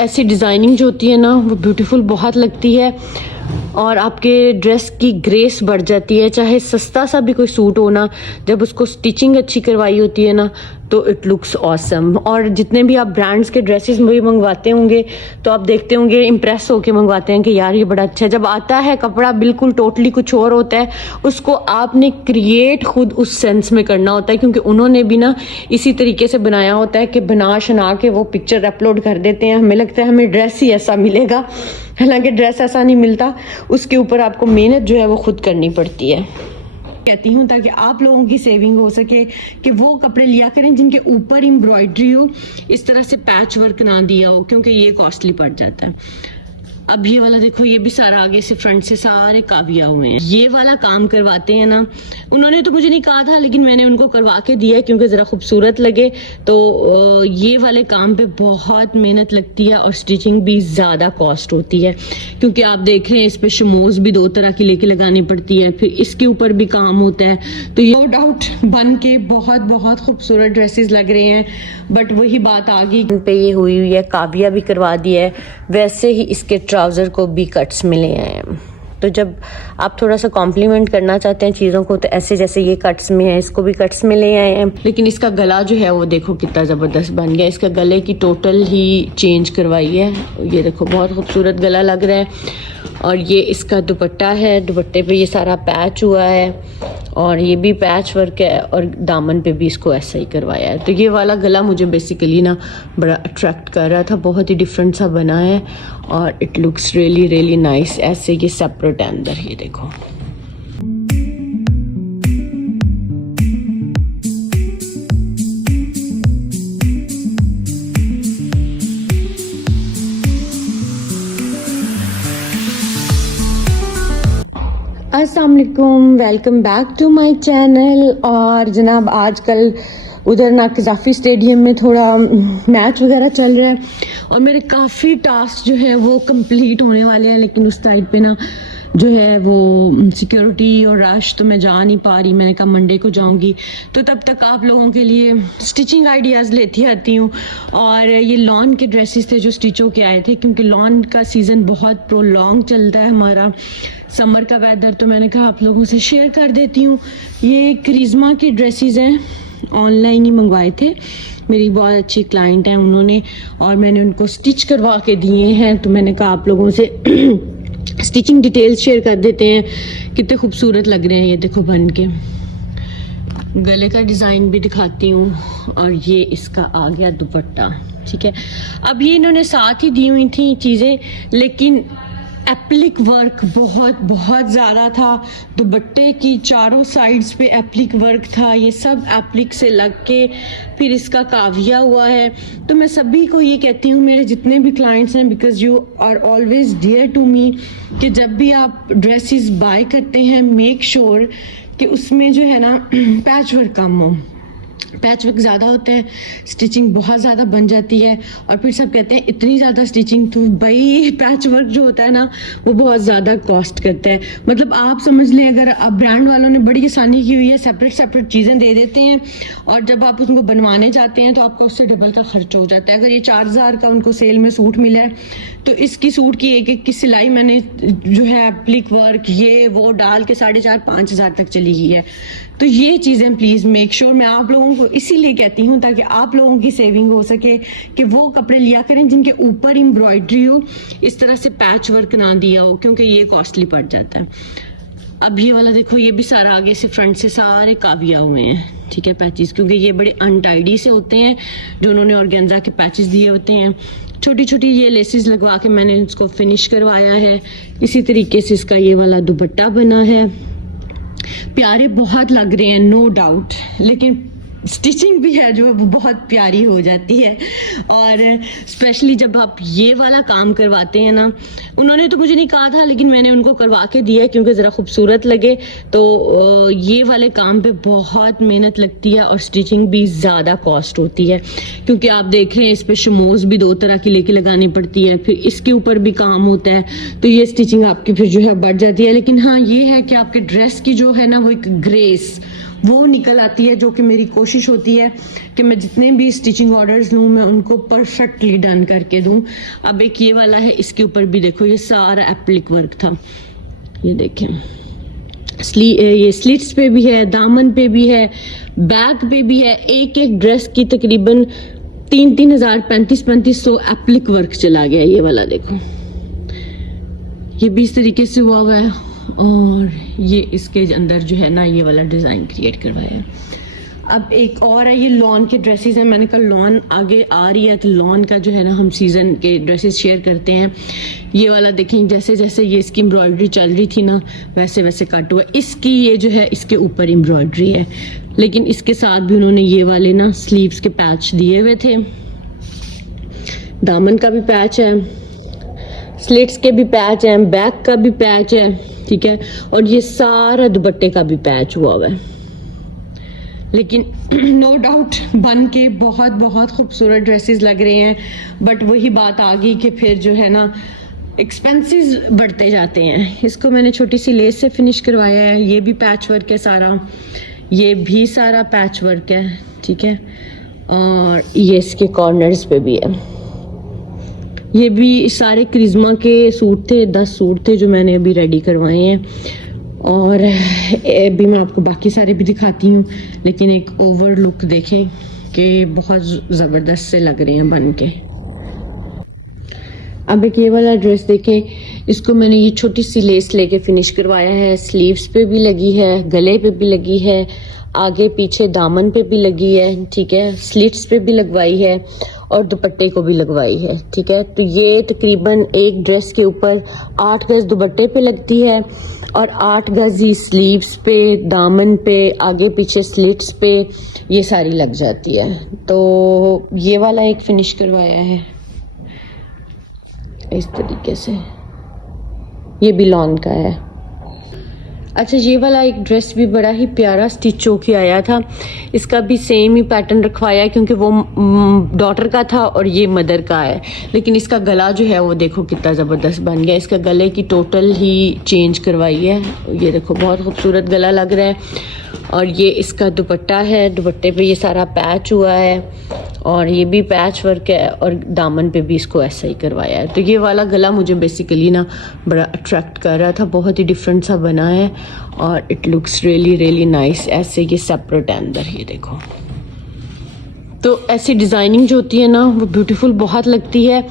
ऐसी डिज़ाइनिंग जो होती है ना वो ब्यूटीफुल बहुत लगती है और आपके ड्रेस की ग्रेस बढ़ जाती है। चाहे सस्ता सा भी कोई सूट हो ना, जब उसको स्टिचिंग अच्छी करवाई होती है ना तो इट लुक्स ऑसम। और जितने भी आप ब्रांड्स के ड्रेसेस भी मंगवाते होंगे तो आप देखते होंगे इम्प्रेस होके मंगवाते हैं कि यार ये बड़ा अच्छा है। जब आता है कपड़ा बिल्कुल टोटली कुछ और होता है, उसको आपने क्रिएट खुद उस सेंस में करना होता है, क्योंकि उन्होंने भी ना इसी तरीके से बनाया होता है कि बना शना के वो पिक्चर अपलोड कर देते हैं। हमें लगता है हमें ड्रेस ही ऐसा मिलेगा, हालांकि ड्रेस ऐसा नहीं मिलता, उसके ऊपर आपको मेहनत जो है वो खुद करनी पड़ती है। कहती हूँ ताकि आप लोगों की सेविंग हो सके कि वो कपड़े लिया करें जिनके ऊपर एम्ब्रॉयडरी हो, इस तरह से पैच वर्क ना दिया हो, क्योंकि ये कॉस्टली पड़ जाता है। अब ये वाला देखो, ये भी सारा आगे से फ्रंट से सारे काविया हुए हैं। ये वाला काम करवाते हैं ना, उन्होंने तो मुझे नहीं कहा था लेकिन मैंने उनको करवा के दिया है क्योंकि ज़रा खूबसूरत लगे। तो ये वाले काम पे बहुत मेहनत लगती है और स्टिचिंग भी ज़्यादा कॉस्ट होती है, क्योंकि आप देख रहे हैं इस पे शमोज भी 2 तरह की लेके लगानी पड़ती है, फिर इसके ऊपर भी काम होता है। तो नो डाउट बन के बहुत बहुत खूबसूरत ड्रेसेस लग रहे हैं, बट वही बात आ गई पे ये हुई है, काविया भी करवा दिया है, वैसे ही इसके ट्राउज़र को भी कट्स मिले हैं। तो जब आप थोड़ा सा कॉम्प्लीमेंट करना चाहते हैं चीज़ों को, तो ऐसे जैसे ये कट्स में है इसको भी कट्स मिले आए हैं। लेकिन इसका गला जो है वो देखो कितना ज़बरदस्त बन गया, इसका गले की टोटल ही चेंज करवाई है। ये देखो बहुत खूबसूरत गला लग रहा है। और ये इसका दुपट्टा है, दुपट्टे पे ये सारा पैच हुआ है और ये भी पैच वर्क है और दामन पे भी इसको ऐसा ही करवाया है। तो ये वाला गला मुझे बेसिकली ना बड़ा अट्रैक्ट कर रहा था, बहुत ही डिफरेंट सा बना है और it looks really really nice. ऐसे ये सेपरेट है अंदर, ये देखो। अस्सलाम वालेकुम, welcome back to my channel. और जनाब आजकल उधर ना कज़ाफ़ी स्टेडियम में थोड़ा मैच वगैरह चल रहा है और मेरे काफ़ी टास्क जो है वो कंप्लीट होने वाले हैं, लेकिन उस साइड पे ना जो है वो सिक्योरिटी और रश, तो मैं जा नहीं पा रही। मैंने कहा मंडे को जाऊंगी, तो तब तक आप लोगों के लिए स्टिचिंग आइडियाज़ लेती आती हूँ। और ये लॉन के ड्रेसेस थे जो स्टिच होके आए थे, क्योंकि लॉन का सीज़न बहुत प्रोलॉन्ग चलता है हमारा, समर का वेदर, तो मैंने कहा आप लोगों से शेयर कर देती हूँ। ये करिश्मा की ड्रेसेस हैं, ऑनलाइन ही मंगवाए थे, मेरी बहुत अच्छी क्लाइंट हैं उन्होंने, और मैंने उनको स्टिच करवा के दिए हैं। तो मैंने कहा आप लोगों से स्टिचिंग डिटेल्स शेयर कर देते हैं, कितने खूबसूरत लग रहे हैं। ये देखो बन के, गले का डिज़ाइन भी दिखाती हूँ और ये इसका आ गया दुपट्टा, ठीक है। अब ये इन्होंने साथ ही दी हुई थी चीज़ें, लेकिन एप्लिक वर्क बहुत बहुत ज़्यादा था। दुपट्टे की चारों साइड्स पे एप्लिक वर्क था, ये सब एप्लिक से लग के फिर इसका काविया हुआ है। तो मैं सभी को ये कहती हूँ, मेरे जितने भी क्लाइंट्स हैं, because you are always dear to me, कि जब भी आप ड्रेसेस बाय करते हैं मेक श्योर कि उसमें जो है ना पैच वर्क कम हो। पैच वर्क ज़्यादा होता है, स्टिचिंग बहुत ज़्यादा बन जाती है, और फिर सब कहते हैं इतनी ज़्यादा स्टिचिंग, तो भाई पैच वर्क जो होता है ना वो बहुत ज़्यादा कॉस्ट करता है। मतलब आप समझ लें, अगर अब ब्रांड वालों ने बड़ी आसानी की हुई है, सेपरेट सेपरेट चीज़ें दे देते हैं, और जब आप उसको बनवाने जाते हैं तो आपका उससे डबल का खर्च हो जाता है। अगर ये 4000 का उनको सेल में सूट मिला है, तो इसकी सूट की एक एक की सिलाई मैंने जो है एप्लिक वर्क ये वो डाल के 4500-5000 तक चली गई है। तो ये चीज़ें प्लीज़ मेक श्योर, मैं आप लोगों को इसीलिए कहती हूँ ताकि आप लोगों की सेविंग हो सके, कि वो कपड़े लिया करें जिनके ऊपर एम्ब्रॉयडरी हो, इस तरह से पैच वर्क ना दिया हो, क्योंकि ये कॉस्टली पड़ जाता है। अब ये वाला देखो, ये भी सारा आगे से फ्रंट से सारे काविया हुए हैं, ठीक है, पैचेस, क्योंकि ये बड़े अनटाइडी से होते हैं जो उन्होंने ऑर्गेन्जा के पैचेस दिए होते हैं। छोटी छोटी ये लेसेस लगवा के मैंने इसको फिनिश करवाया है। इसी तरीके से इसका ये वाला दुपट्टा बना है, प्यारे बहुत लग रहे हैं नो डाउट, लेकिन स्टिचिंग भी है जो बहुत प्यारी हो जाती है। और स्पेशली जब आप ये वाला काम करवाते हैं ना, उन्होंने तो मुझे नहीं कहा था लेकिन मैंने उनको करवा के दिया है क्योंकि ज़रा खूबसूरत लगे। तो ये वाले काम पे बहुत मेहनत लगती है और स्टिचिंग भी ज़्यादा कॉस्ट होती है, क्योंकि आप देख रहे हैं इस पे शमोज भी 2 तरह की लेके लगानी पड़ती है, फिर इसके ऊपर भी काम होता है, तो ये स्टिचिंग आपकी फिर जो है बढ़ जाती है। लेकिन हाँ ये है कि आपके ड्रेस की जो है ना वो एक ग्रेस वो निकल आती है, जो कि मेरी कोशिश होती है कि मैं जितने भी स्टिचिंग ऑर्डर्स लूँ मैं उनको परफेक्टली डन करके दूँ। अब एक ये वाला है, इसके ऊपर भी देखो ये सारा एप्लिक वर्क था, ये देखें, ये स्लिट्स पे भी है, दामन पे भी है, बैक पे भी है। एक एक ड्रेस की तकरीबन 3-3 हजार 3500 एप्लिक वर्क चला गया। ये वाला देखो, ये भी इस तरीके से हुआ हुआ है, और ये इसके अंदर जो है ना ये वाला डिज़ाइन क्रिएट करवाया है। अब एक और है, ये लॉन के ड्रेसेस हैं। मैंने कहा लॉन आगे आ रही है तो लॉन का जो है ना हम सीज़न के ड्रेसेस शेयर करते हैं। ये वाला देखें, जैसे जैसे ये इसकी एम्ब्रॉयडरी चल रही थी ना वैसे वैसे कट हुआ। इसकी ये जो है इसके ऊपर एम्ब्रॉयडरी है, लेकिन इसके साथ भी उन्होंने ये वाले ना स्लीव्स के पैच दिए हुए थे। दामन का भी पैच है, स्लिट्स के भी पैच हैं, बैक का भी पैच है, ठीक है, और ये सारा दुपट्टे का भी पैच हुआ हुआ है। लेकिन नो डाउट बन के बहुत बहुत खूबसूरत ड्रेसेस लग रहे हैं, बट वही बात आ गई कि फिर जो है ना एक्सपेंसेस बढ़ते जाते हैं। इसको मैंने छोटी सी लेस से फिनिश करवाया है, ये भी पैच वर्क है सारा, ये भी सारा पैच वर्क है, ठीक है, और ये इसके कॉर्नर्स पे भी है। ये भी सारे क्रिज्मा के सूट थे, 10 सूट थे जो मैंने अभी रेडी करवाए हैं, और अभी मैं आपको बाकी सारे भी दिखाती हूँ। लेकिन एक ओवर लुक देखें कि बहुत ज़बरदस्त से लग रहे हैं बन के। अब एक ये वाला ड्रेस देखें, इसको मैंने ये छोटी सी लेस लेके फिनिश करवाया है। स्लीव्स पे भी लगी है, गले पे भी लगी है, आगे पीछे दामन पे भी लगी है, ठीक है, स्लिट्स पे भी लगवाई है और दुपट्टे को भी लगवाई है, ठीक है। तो ये तकरीबन एक ड्रेस के ऊपर 8 गज दुपट्टे पे लगती है और 8 गज ही स्लीव्स पे, दामन पे, आगे पीछे स्लिट्स पे ये सारी लग जाती है। तो ये वाला एक फिनिश करवाया है इस तरीके से, ये भी लॉन का है। अच्छा, ये वाला एक ड्रेस भी बड़ा ही प्यारा स्टिच होके आया था, इसका भी सेम ही पैटर्न रखवाया है क्योंकि वो डॉटर का था और ये मदर का है। लेकिन इसका गला जो है वो देखो कितना ज़बरदस्त बन गया, इसका गले की टोटल ही चेंज करवाई है। ये देखो बहुत खूबसूरत गला लग रहा है। और ये इसका दुपट्टा है, दुपट्टे पे ये सारा पैच हुआ है और ये भी पैच वर्क है और दामन पे भी इसको ऐसा ही करवाया है। तो ये वाला गला मुझे बेसिकली ना बड़ा अट्रैक्ट कर रहा था, बहुत ही डिफरेंट सा बना है और it looks really really nice. ऐसे ये सेपरेट है अंदर, ये देखो। तो ऐसी डिज़ाइनिंग जो होती है ना वो ब्यूटीफुल बहुत लगती है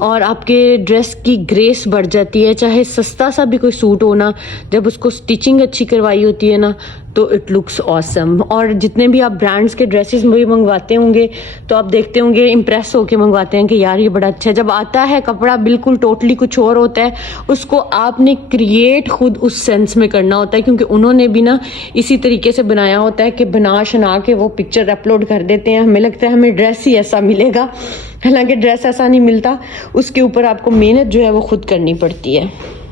और आपके ड्रेस की ग्रेस बढ़ जाती है। चाहे सस्ता सा भी कोई सूट हो ना, जब उसको स्टिचिंग अच्छी करवाई होती है ना तो इट लुक्स ऑसम। और जितने भी आप ब्रांड्स के ड्रेसेस भी मंगवाते होंगे तो आप देखते होंगे इम्प्रेस होके मंगवाते हैं कि यार ये बड़ा अच्छा है। जब आता है कपड़ा बिल्कुल टोटली कुछ और होता है, उसको आपने क्रिएट खुद उस सेंस में करना होता है क्योंकि उन्होंने भी ना इसी तरीके से बनाया होता है कि बना शना के वो पिक्चर अपलोड कर देते हैं। हमें लगता है हमें ड्रेस ही ऐसा मिलेगा, हालांकि ड्रेस ऐसा नहीं मिलता, उसके ऊपर आपको मेहनत जो है वो खुद करनी पड़ती है।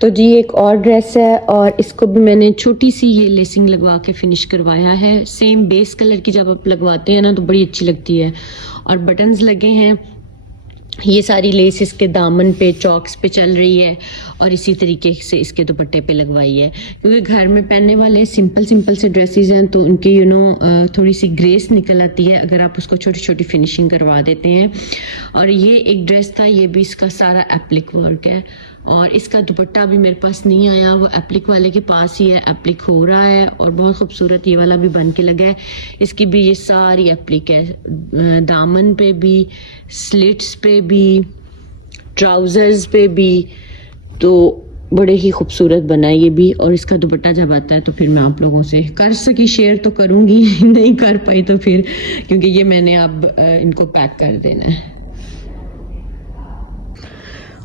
तो जी एक और ड्रेस है और इसको भी मैंने छोटी सी ये लेसिंग लगवा के फिनिश करवाया है। सेम बेस कलर की जब आप लगवाते हैं ना तो बड़ी अच्छी लगती है। और बटन्स लगे हैं, ये सारी लेस इसके दामन पे चॉक्स पे चल रही है और इसी तरीके से इसके दुपट्टे पे लगवाई है क्योंकि घर में पहनने वाले सिंपल से ड्रेसेस हैं तो उनके थोड़ी सी ग्रेस निकल आती है अगर आप उसको छोटी छोटी फिनिशिंग करवा देते हैं। और ये एक ड्रेस था, ये भी इसका सारा एप्लिक वर्क है और इसका दुपट्टा भी मेरे पास नहीं आया, वो एप्लिक वाले के पास ही है, एप्लिक हो रहा है और बहुत खूबसूरत ये वाला भी बन के लगा है। इसकी भी ये सारी एप्लिक है, दामन पे भी, स्लिट्स पे भी, ट्राउजर्स पे भी, तो बड़े ही खूबसूरत बना है ये भी। और इसका दुपट्टा जब आता है तो फिर मैं आप लोगों से कर सकी शेयर तो करूँगी, नहीं कर पाई तो फिर क्योंकि ये मैंने अब इनको पैक कर देना है।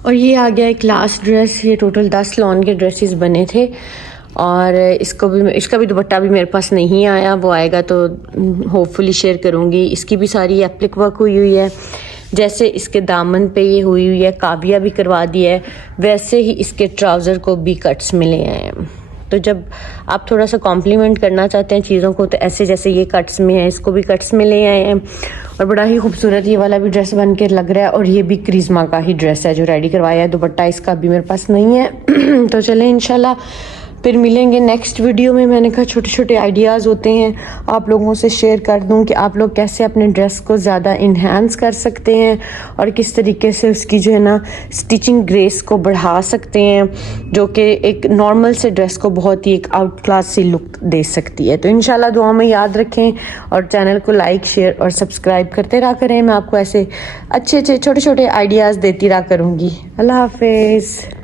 और ये आ गया एक लास्ट ड्रेस, ये टोटल 10 लॉन के ड्रेसेस बने थे और इसका भी दुपट्टा भी मेरे पास नहीं आया, वो आएगा तो होपफुली शेयर करूँगी। इसकी भी सारी एप्लिक वर्क हुई हुई है, जैसे इसके दामन पे ये हुई हुई है, काबिया भी करवा दिया है, वैसे ही इसके ट्राउज़र को भी कट्स मिले हैं। तो जब आप थोड़ा सा कॉम्प्लीमेंट करना चाहते हैं चीज़ों को तो ऐसे जैसे ये कट्स में है, इसको भी कट्स मिले हैं और बड़ा ही खूबसूरत ये वाला भी ड्रेस बन के लग रहा है। और ये भी क्रिज्मा का ही ड्रेस है जो रेडी करवाया है, दुपट्टा इसका भी मेरे पास नहीं है तो चलें इंशाल्लाह फिर मिलेंगे नेक्स्ट वीडियो में। मैंने कहा छोटे छोटे आइडियाज़ होते हैं, आप लोगों से शेयर कर दूं कि आप लोग कैसे अपने ड्रेस को ज़्यादा इन्हांस कर सकते हैं और किस तरीके से उसकी जो है ना स्टिचिंग ग्रेस को बढ़ा सकते हैं, जो कि एक नॉर्मल से ड्रेस को बहुत ही एक आउट क्लास सी लुक दे सकती है। तो इंशाल्लाह दुआ में याद रखें और चैनल को लाइक शेयर और सब्सक्राइब करते रहा करें। मैं आपको ऐसे अच्छे अच्छे छोटे छोटे आइडियाज़ देती रहा करूँगी। अल्लाह हाफिज़।